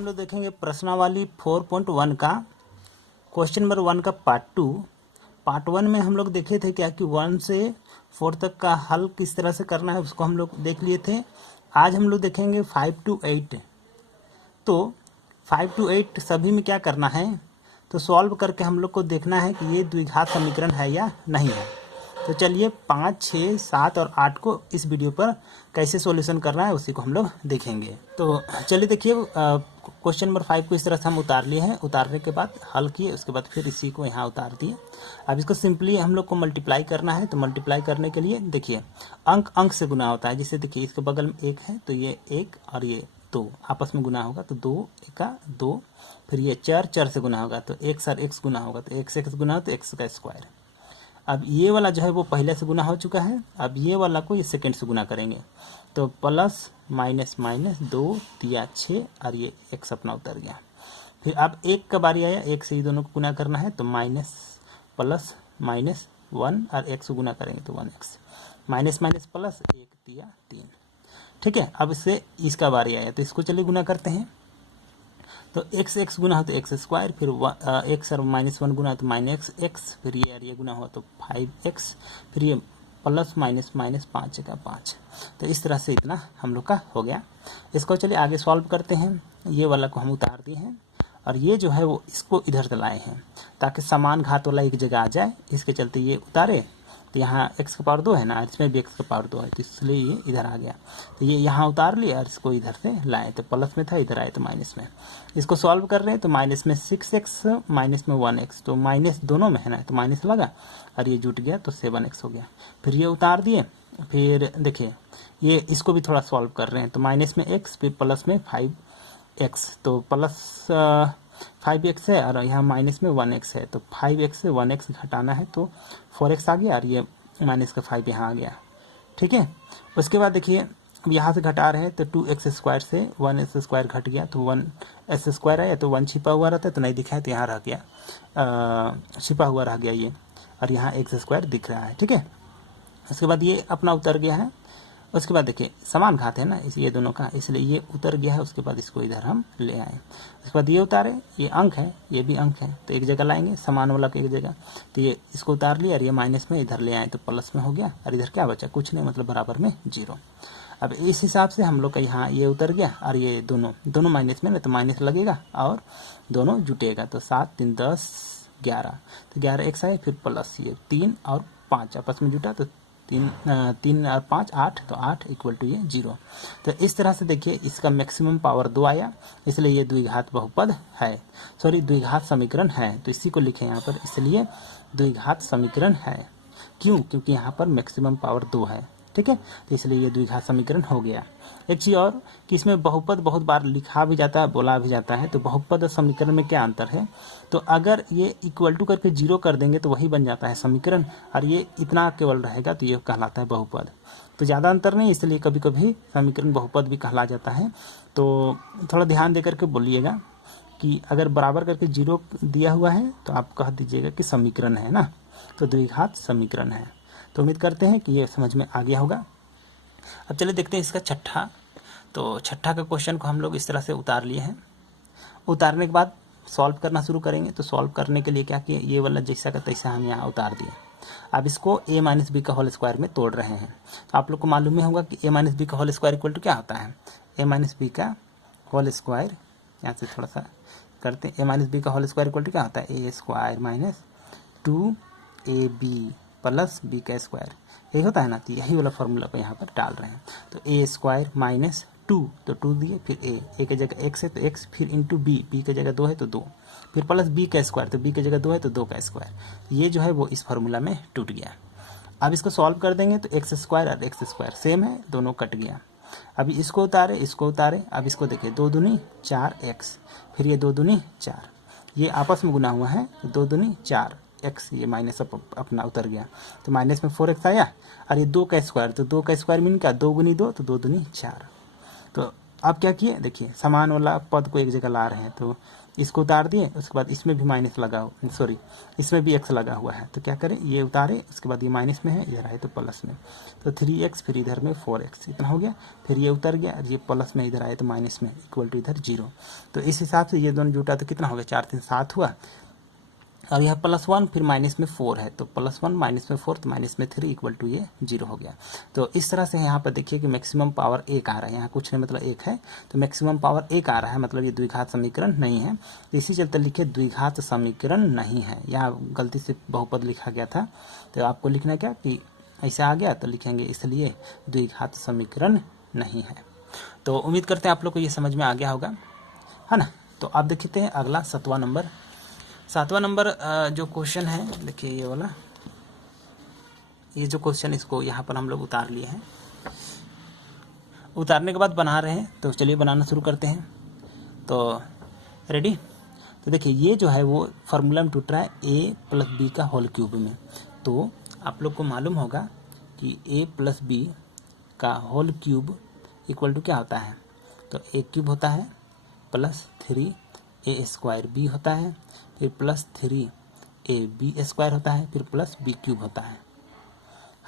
हम लोग देखेंगे प्रश्नावली 4.1 का क्वेश्चन नंबर 1 का पार्ट 1 में हम लोग देखे थे क्या कि 1 से 4 तक का हल किस तरह से करना है उसको हम लोग देख लिए थे। आज हम लोग देखेंगे 5 to 8। तो 5 to 8 सभी में क्या करना है, तो सॉल्व करके हम लोग को देखना है कि ये द्विघात समीकरण है या नहीं है। तो चलिए 5, 6, 7 और 8 को इस वीडियो पर कैसे सॉल्यूशन करना है उसी को हम लोग देखेंगे। तो चलिए देखिए क्वेश्चन नंबर 5 को इस तरह से हम उतार लिए हैं। उतारने के बाद हल किए, उसके बाद फिर इसी को यहाँ उतार दिए। अब इसको सिंपली हम लोग को मल्टीप्लाई करना है। तो मल्टीप्लाई करने के लिए देखिए अंक अंक से गुना होता है। जैसे देखिए इसके बगल में 1 है तो ये 1 और ये 2 आपस में गुना होगा तो 2 एका 2। फिर ये 4 4 से गुना होगा तो x और x गुना होगा तो x x गुना हो तो x का स्क्वायर। अब ये वाला जो है वो पहले से गुना हो चुका है। अब ये वाला को ये सेकंड से गुना करेंगे तो प्लस माइनस माइनस 2 दिया 6 और ये x अपना उतर गया। फिर अब 1 का बारी आया, 1 से ही दोनों को गुना करना है तो माइनस प्लस माइनस 1 और x को गुना करेंगे तो 1x माइनस माइनस प्लस 1 दिया 3। ठीक है, अब इससे इसका बारी आया तो इसको चलिए गुना करते हैं। तो x x गुना हो तो x स्क्वायर, फिर x और माइनस 1 गुना हो तो माइनस x, फिर ये और ये गुना हुआ तो 5x, फिर ये प्लस माइनस माइनस 5 का 5। तो इस तरह से इतना हम लोग का हो गया। इसको चलिए आगे सॉल्व करते हैं। ये वाला को हम उतार दिए हैं और ये जो है वो इसको इधर से लाए हैं ताकि समान घात वाला एक जगह आ जाए। इसके चलते ये उतारे तो यहाँ x का पावर 2 है ना, इसमें भी x का पावर 2 है तो इसलिए ये इधर आ गया। तो ये यहाँ उतार लिया और इसको इधर से लाए तो प्लस में था, इधर आए तो माइनस में। इसको सॉल्व कर रहे हैं तो माइनस में 6x माइनस में 1x, तो माइनस दोनों में है ना तो माइनस लगा और ये जुट गया तो 7x हो गया। फिर ये उतार दिए। फिर देखिए ये इसको भी थोड़ा सॉल्व कर रहे हैं तो माइनस में x फिर प्लस में 5x, तो प्लस 5x है और यहाँ माइनस में 1x है तो 5x से 1x घटाना है तो 4x आ गया और ये माइनस का 5 यहाँ आ गया। ठीक है, उसके बाद देखिए अब यहाँ से घटा रहे हैं तो 2x स्क्वायर से 1s स्क्वायर घट गया तो 1s स्क्वायर आया तो 1 छिपा हुआ रहता है तो नहीं दिखा है तो यहाँ रह गया, छिपा हुआ रह गया ये, और यहाँ x स्क्वायर दिख रहा है। ठीक है, उसके बाद ये अपना उतर गया है। उसके बाद देखिए समान घात है ना इस ये दोनों का, इसलिए ये उतर गया है। उसके बाद इसको इधर हम ले आए। उसके बाद ये उतारे, ये अंक है ये भी अंक है तो एक जगह लाएंगे समान वाला को एक जगह, तो ये इसको उतार लिया और ये माइनस में इधर ले आए तो प्लस में हो गया और इधर क्या बचा, कुछ नहीं, मतलब बराबर में 0। अब इस हिसाब से हम लोग का यहाँ ये उतर गया और ये दोनों माइनस में ना तो माइनस लगेगा और दोनों जुटेगा तो 7 3 10 11, तो 11x आए, फिर प्लस ये 3 और 5 आपस में जुटा तो 3 और 5 8, तो 8 इक्वल टू ये 0। तो इस तरह से देखिए इसका मैक्सिमम पावर 2 आया, इसलिए ये द्विघात बहुपद है, सॉरी द्विघात समीकरण है। तो इसी को लिखे यहाँ पर, इसलिए द्विघात समीकरण है। क्यों? क्योंकि यहाँ पर मैक्सिमम पावर 2 है। ठीक है, तो इसलिए ये द्विघात समीकरण हो गया। एक चीज़ और कि इसमें बहुपद बहुत बार लिखा भी जाता है बोला भी जाता है, तो बहुपद और समीकरण में क्या अंतर है, तो अगर ये इक्वल टू करके 0 कर देंगे तो वही बन जाता है समीकरण, और ये इतना केवल रहेगा तो ये कहलाता है बहुपद। तो ज़्यादा अंतर नहीं, इसलिए कभी कभी समीकरण बहुपद भी कहला जाता है। तो थोड़ा ध्यान दे करके बोलिएगा कि अगर बराबर करके 0 दिया हुआ है तो आप कह दीजिएगा कि समीकरण है ना, तो द्विघात समीकरण है। तो उम्मीद करते हैं कि ये समझ में आ गया होगा। अब चलिए देखते हैं इसका छठा। तो छठा का क्वेश्चन को हम लोग इस तरह से उतार लिए हैं। उतारने के बाद सॉल्व करना शुरू करेंगे। तो सॉल्व करने के लिए क्या किए, ये वाला जैसा का तैसा हम यहाँ उतार दिए। अब इसको a माइनस बी का होल स्क्वायर में तोड़ रहे हैं। तो आप लोग को मालूम ही होगा कि a माइनस बी का होल स्क्वायर इक्वल टू क्या होता है, a माइनस बी का होल स्क्वायर, यहाँ से थोड़ा सा करते हैं, a माइनस बी का होल स्क्वायर इक्वल टू क्या होता है, a square minus 2ab plus b का स्क्वायर, यही होता है ना। तो यही वाला फॉर्मूला को यहाँ पर डाल रहे हैं। तो ए स्क्वायर माइनस 2, तो 2 दिए, फिर ए की जगह x है तो x, फिर इंटू बी की जगह 2 है तो 2, फिर प्लस बी का स्क्वायर, तो बी की जगह 2 है तो 2 का स्क्वायर। ये जो है वो इस फार्मूला में टूट गया। अब इसको सॉल्व कर देंगे तो एक्स स्क्वायर और एक्स स्क्वायर सेम है, दोनों कट गया। अभी इसको उतारे इसको उतारे, अब इसको देखिए 2 दूनी 4x, फिर ये 2 दूनी 4, ये आपस में गुना हुआ है तो 2 दूनी 4x, ये माइनस अपना उतर गया तो माइनस में 4x आया, और ये 2 का स्क्वायर, तो 2 का स्क्वायर मीन क्या, 2 गुनी 2 तो 2 दूनी 4। तो अब क्या किए, देखिए समान वाला पद को एक जगह ला रहे हैं तो इसको उतार दिए, उसके बाद इसमें भी माइनस लगा, सॉरी इसमें भी x लगा हुआ है, तो क्या करें, ये उतारे, उसके बाद ये माइनस में है, इधर आए तो प्लस में, तो 3x, फिर इधर में 4x, इतना हो गया। फिर ये उतर गया और ये प्लस में इधर आए तो माइनस में, इक्वल टू इधर 0। तो इस हिसाब से ये दोनों जुटा तो कितना हो गया, 4 3 7 हुआ। अब यहाँ +1 फिर माइनस में 4 है, तो +1 माइनस में 4 तो माइनस में 3 इक्वल टू ये 0 हो गया। तो इस तरह से यहाँ पर देखिए कि मैक्सिमम पावर 1 आ रहा है, यहाँ कुछ नहीं मतलब 1 है, तो मैक्सिमम पावर 1 आ रहा है, मतलब ये द्विघात समीकरण नहीं है। तो इसी चलते लिखे द्विघात समीकरण नहीं है, यहाँ गलती से बहुपद लिखा गया था, तो आपको लिखना क्या कि ऐसा आ गया तो लिखेंगे इसलिए द्विघात समीकरण नहीं है। तो उम्मीद करते हैं आप लोग को ये समझ में आ गया होगा, है ना। तो आप देखते हैं अगला 7वां नंबर जो क्वेश्चन है, देखिए ये वाला, ये जो क्वेश्चन इसको यहाँ पर हम लोग उतार लिए हैं, उतारने के बाद बना रहे हैं, तो चलिए बनाना शुरू करते हैं। तो रेडी। तो देखिए ये जो है वो फार्मूला में टूट रहा है a + b का होल क्यूब में। तो आप लोग को मालूम होगा कि a + b का होल क्यूब इक्वल टू क्या होता है, तो a क्यूब होता है प्लस 3a² b होता है, फिर प्लस 3ab² होता है, फिर प्लस b क्यूब होता है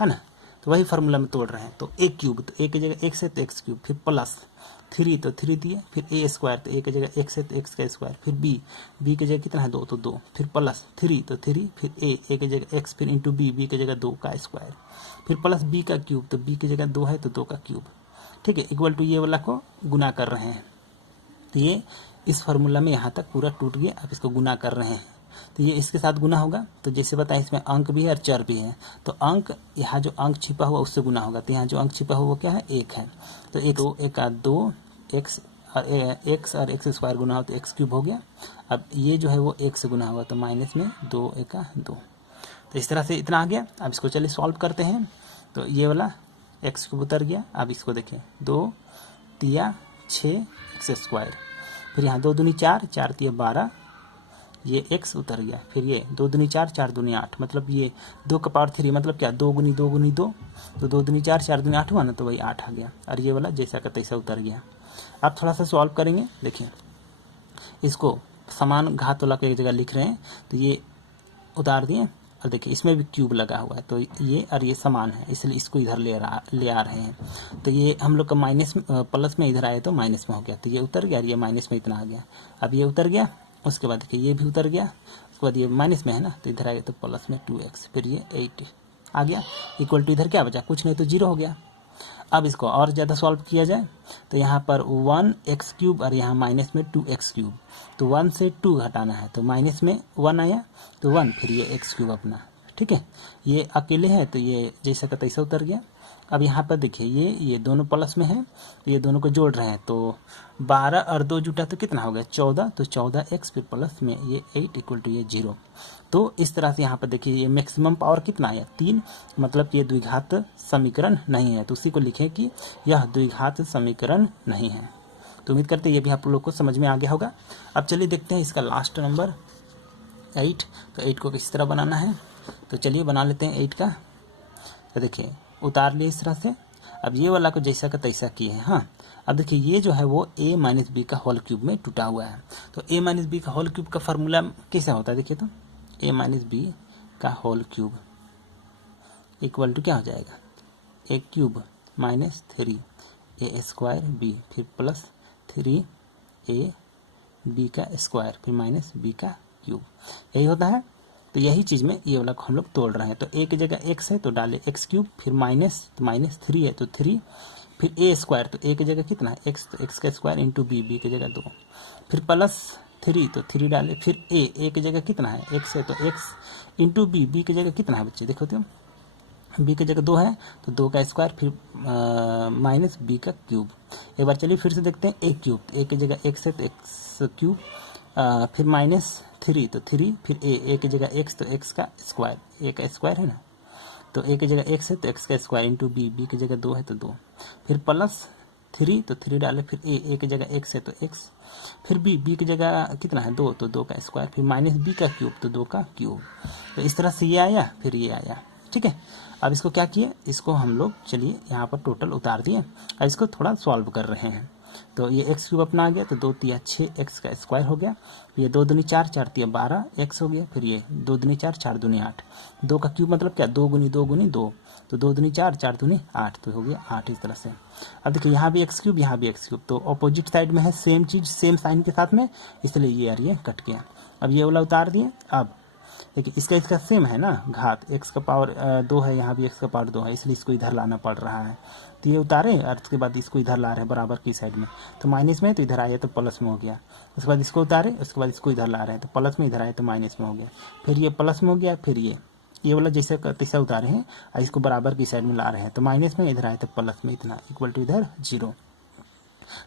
ना। तो वही फार्मूला में तोड़ रहे हैं। तो a क्यूब, तो a की जगह x है तो x क्यूब, फिर प्लस 3 तो 3 दिए, फिर a² तो a की जगह x है तो x का स्क्वायर, फिर b की जगह कितना है 2 तो 2, फिर प्लस 3 तो 3, फिर a की जगह x, फिर इंटू b की जगह 2 का स्क्वायर, फिर प्लस b का क्यूब, तो b की जगह 2 है तो 2 का क्यूब, ठीक है, इक्वल टू ये वाला को गुना कर रहे हैं। तो ये इस फार्मूला में यहाँ तक पूरा टूट गया, अब इसको गुना कर रहे हैं, तो ये इसके साथ गुना होगा। तो जैसे बताया इसमें अंक भी है और चर भी है, तो अंक यहाँ जो अंक छिपा हुआ उससे गुना होगा, तो यहाँ जो अंक छिपा हुआ वो क्या है 1 है, तो 2 x और x² गुना हो तो x क्यूब हो गया। अब ये जो है वो 1 से गुना होगा, तो माइनस में 2 1 2, तो इस तरह से इतना आ गया। अब इसको चलिए सॉल्व करते हैं। तो ये वाला x क्यूब उतर गया। अब इसको देखिए 2 3 6 x², फिर यहाँ 2 दूनी 4 4 3 12, ये x उतर गया। फिर ये 2 दूनी 4 4 दूनी 8, मतलब ये 2 का पावर 3, मतलब क्या 2 गुनी 2 गुनी 2, तो 2 दूनी 4 4 दूनी 8 हुआ ना, तो वही 8 आ गया। और ये वाला जैसा का तैसा उतर गया। अब थोड़ा सा सॉल्व करेंगे। देखिए इसको समान घात वाला को एक जगह लिख रहे हैं, तो ये उतार दिए, और देखिए इसमें भी क्यूब लगा हुआ है, तो ये और ये समान है, इसलिए इसको इधर ले आ रहे हैं। तो ये हम लोग का माइनस प्लस में इधर आए तो माइनस में हो गया, तो ये उतर गया और ये माइनस में इतना आ गया। अब ये उतर गया, उसके बाद देखिए ये भी उतर गया, उसके बाद ये माइनस में है ना, तो इधर आएगा तो प्लस में 2x, फिर ये 8 आ गया, इक्वल टू इधर क्या बचा, कुछ नहीं तो 0 हो गया। अब इसको और ज़्यादा सॉल्व किया जाए तो यहाँ पर 1x³ और यहाँ माइनस में 2x³, तो 1 से 2 घटाना है, तो माइनस में 1 आया तो 1, फिर ये x³ अपना, ठीक है। ये अकेले है तो ये जैसा का तैसा उतर गया। अब यहाँ पर देखिए ये दोनों प्लस में है, ये दोनों को जोड़ रहे हैं, तो 12 और 2 जुटा तो कितना हो गया 14, तो 14x, फिर प्लस में ये 8 इक्वल टू ये 0। तो इस तरह से यहाँ पर देखिए ये मैक्सिमम पावर कितना आया 3, मतलब ये द्विघात समीकरण नहीं है, तो उसी को लिखें कि यह द्विघात समीकरण नहीं है। तो उम्मीद करते हैं ये भी आप लोग को समझ में आ गया होगा। अब चलिए देखते हैं इसका लास्ट नंबर 8। तो 8 को किस तरह बनाना है, तो चलिए बना लेते हैं 8 का। तो देखिए उतार लिए इस तरह से। अब ये वाला को जैसा का तैसा किए हैं। हाँ, अब देखिए ये जो है वो a - b का होल क्यूब में टूटा हुआ है। तो a - b का होल क्यूब का फार्मूला कैसा होता है, देखिए तो a - b का होल क्यूब इक्वल टू क्या हो जाएगा, a cube minus 3a² b, फिर प्लस 3ab का स्क्वायर, फिर माइनस b का क्यूब, यही होता है। तो यही चीज़ में ये वाला को हम लोग तोड़ रहे हैं। तो a की जगह x है तो डाले x³, फिर माइनस, तो माइनस 3 है तो 3, फिर a², तो a की जगह कितना है x, तो x का स्क्वायर इंटू b की जगह 2, फिर प्लस 3 तो 3 डाले, फिर a की जगह कितना है x है तो x इंटू b की जगह कितना है बच्चे, देखो तो b की जगह 2 है तो 2 का स्क्वायर, फिर माइनस b का क्यूब। एक बार चलिए फिर से देखते हैं a क्यूब, a की जगह x है तो x³, फिर माइनस 3 तो 3, फिर a की जगह x तो x का स्क्वायर, a का स्क्वायर है ना, तो a की जगह x है तो x का स्क्वायर इंटू b की जगह 2 है तो 2, फिर प्लस 3 तो 3 डाले, फिर a की जगह x है तो x, फिर b की जगह कितना है 2 तो 2 का स्क्वायर, फिर माइनस b का क्यूब तो 2 का क्यूब। तो इस तरह से ये आया, फिर ये आया, ठीक है। अब इसको क्या किए, इसको हम लोग चलिए यहाँ पर टोटल उतार दिए। अब इसको थोड़ा सॉल्व कर रहे हैं। तो ये एक्स क्यूब अपना आ गया, तो 2 तिया 6 एक्स का स्क्वायर हो गया। ये 2 दूनी 4, 4 तिया 12 एक्स हो गया। फिर ये 2 दूनी 4, 4 दूनी 8, 2 का क्यूब मतलब क्या 2 गुनी 2 गुनी 2, तो 2 दूनी 4, 4 दूनी 8, तो हो गया 8 इस तरह से। अब देखिए यहाँ भी एक्स क्यूब, यहाँ भी एक्स क्यूब, तो अपोजिट साइड में है सेम चीज़ सेम साइन के साथ में, इसलिए ये और ये कट गया। अब ये वाला उतार दिए। अब देखिए इसका सेम है ना घात, एक्स का पावर 2 है, यहाँ भी एक्स का पावर 2 है, इसलिए इसको इधर लाना पड़ रहा है। तो ये उतारे और उसके बाद इसको इधर ला रहे हैं बराबर की साइड में, तो माइनस में, तो इधर आया तो प्लस में हो गया। उसके बाद इसको उतारे, उसके बाद इसको इधर ला रहे हैं, तो प्लस में, इधर आए तो माइनस में हो गया। फिर ये प्लस में हो गया, फिर ये वाला जैसे तैसा उतारे हैं और इसको बराबर की साइड में ला रहे हैं, तो माइनस में, इधर आए तो प्लस में, इतना इक्वल टू इधर 0।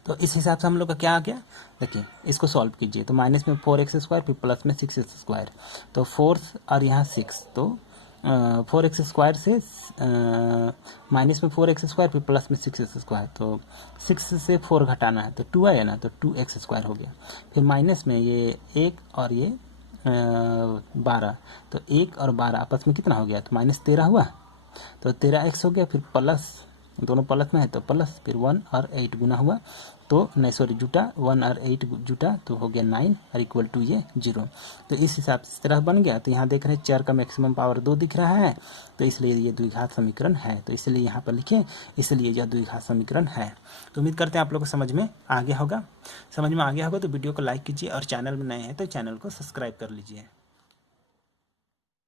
तो इस हिसाब से हम लोग का क्या आ गया, देखिए इसको सॉल्व कीजिए। तो माइनस में 4x² फिर प्लस में 6x², तो 4 और यहाँ 6, तो 4x² से माइनस में 4x² फिर प्लस में 6x², तो 6 से 4 घटाना है तो 2 आया ना, तो 2x² हो गया। फिर माइनस में ये 1 और ये 12, तो 1 और 12 आपस में कितना हो गया, तो -13 हुआ, तो 13x हो गया। फिर प्लस, दोनों प्लस में है तो प्लस, फिर 1 और 8 गुना हुआ, तो नहीं सॉरी जुटा, 1 और 8 जुटा तो हो गया 9 और इक्वल टू ये 0। तो इस हिसाब से इस तरह बन गया। तो यहाँ देख रहे हैं चर का मैक्सिमम पावर 2 दिख रहा है, तो इसलिए ये द्विघात समीकरण है, तो इसलिए यहाँ पर लिखे, इसलिए यह द्विघात समीकरण है। तो उम्मीद करते हैं आप लोग को समझ में आ गया होगा। समझ में आ गया होगा तो वीडियो को लाइक कीजिए और चैनल में नए हैं तो चैनल को सब्सक्राइब कर लीजिए।